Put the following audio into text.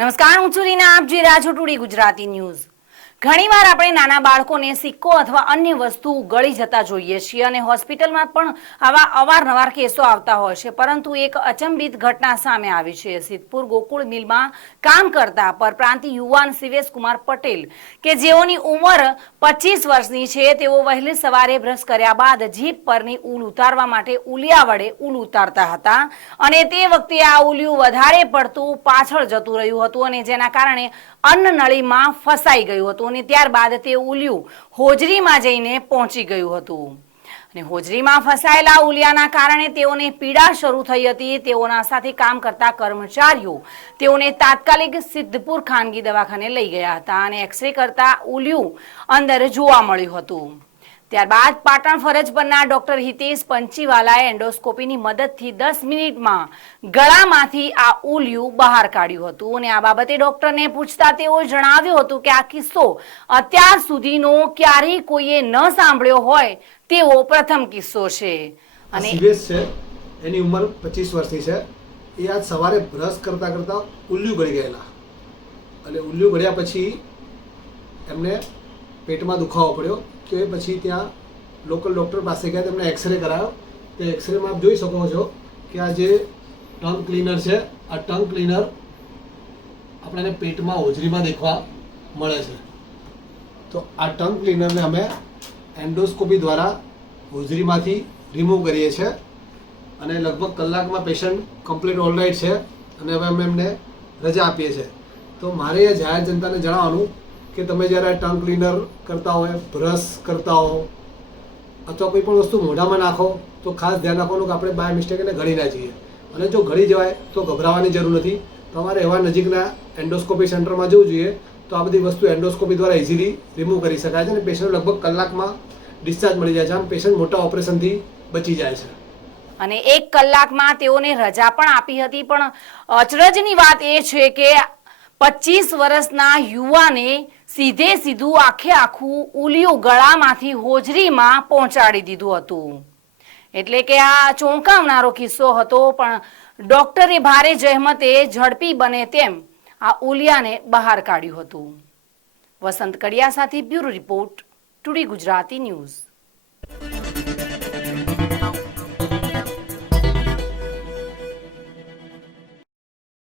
નમસ્કાર, હું છું રીના. આપ જોઈ રહ્યા છો ટુડે ગુજરાતી ન્યૂઝ. ઘણીવાર આપણે નાના બાળકોને સિક્કો અથવા અન્ય વસ્તુ ગળી જતા જોઈએ છીએ અને હોસ્પિટલમાં પણ આવા અવારનવાર કેસો આવતા હોય છે. પરંતુ એક અચંબિત ઘટના સામે આવી છે. સિદ્ધપુર ગોકુળ મિલમાં કામ કરતા પરપ્રાંતીય યુવાન શિવેશ કુમાર પટેલ કે જેઓની ઉંમર 25 વર્ષની છે, તેઓ વહેલી સવારે બ્રશ કર્યા બાદ જીભ પરની ઊલ ઉતારવા માટે ઉલિયા વડે ઊલ ઉતારતા હતા અને તે વખતે આ ઉલિયું વધારે પડતું પાછળ જતું રહ્યું હતું અને જેના કારણે અન્નનળીમાં ફસાઈ ગયું હતું અને ત્યારબાદ તે ઉલિયું હોજરીમાં જઈને પહોંચી ગયું હતું અને હોજરીમાં ફસાયેલા ઉલિયાના કારણે તેઓને પીડા શરૂ થઈ હતી. તેઓના સાથે કામ કરતા કર્મચારીઓ તેઓને તાત્કાલિક સિદ્ધપુર ખાનગી દવાખાને લઈ ગયા હતા અને એક્સરે કરતા ઉલિયું અંદર જોવા મળ્યું હતું. ત્યારબાદ પાટણ ફરજ પરના ડોક્ટર હિતેશ પંચીવાલાએ એન્ડોસ્કોપીની મદદથી 10 મિનિટમાં ગળામાંથી આ ઉલિયું બહાર કાઢ્યું હતું અને આ બાબતે ડોક્ટરને પૂછતા તેઓએ જણાવ્યું હતું કે આ કિસ્સો અત્યાર સુધીનો ક્યારેય કોઈએ ન સાંભળ્યો હોય તેવો પ્રથમ કિસ્સો છે. અને શિવેશ છે, એની ઉંમર 25 વર્ષની છે. એ આજ સવારે બ્રશ કરતા કરતા ઉલિયું ગળી ગયેલા અને ઉલિયું ગળ્યા પછી એમને પેટમાં દુખાવો પડ્યો. તો એ પછી ત્યાં લોકલ ડૉક્ટર પાસે ગયા, તેમને એક્સરે કરાવ્યો. તે એક્સરેમાં આપ જોઈ શકો છો કે આ જે ટંગ ક્લીનર છે, આ ટંગ ક્લીનર આપણને પેટમાં હોજરીમાં દેખવા મળે છે. તો આ ટંગ ક્લીનરને અમે એન્ડોસ્કોપી દ્વારા હોજરીમાંથી રિમૂવ કરીએ છીએ અને લગભગ કલાકમાં પેશન્ટ કમ્પ્લીટ ઓલરાઇટ છે અને હવે અમે એમને રજા આપીએ છીએ. તો મારે એ જાહેર જનતાને જણાવવાનું કે તમે જ્યારે ટંગ ક્લીનર કરતા હોય, બ્રશ કરતા હો અથવા કોઈ પણ વસ્તુ મોઢામાં નાખો તો ખાસ ધ્યાન રાખવાનું કે આપણે બાય મિસ્ટેક એને ગળી ના જઈએ. અને જો ગળી જવાય તો ગભરાવાની જરૂર નથી. તમારે એવા નજીકના એન્ડોસ્કોપી સેન્ટરમાં જવું જોઈએ. તો આ બધી વસ્તુ એન્ડોસ્કોપી દ્વારા ઇઝીલી રિમૂવ કરી શકાય છે અને પેશન્ટ લગભગ કલાકમાં ડિસ્ચાર્જ મળી જાય છે. આમ પેશન્ટ મોટા ઓપરેશનથી બચી જાય છે. અને 1 કલાકમાં તેઓને રજા પણ આપી હતી. પણ અચરજની વાત એ છે કે 25 વર્ષના યુવાને સીધું આખું ઉલિયું ગળામાંથી હોજરીમાં પહોંચાડી દીધું હતું. એટલે કે આ ચોંકાવનારો કિસ્સો હતો. પણ ડોક્ટરે ભારે જહેમતે ઝડપી બને તેમ આ ઉલિયાને બહાર કાઢ્યું હતું. વસંત કડિયા સાથે bureau report, today Gujarati news.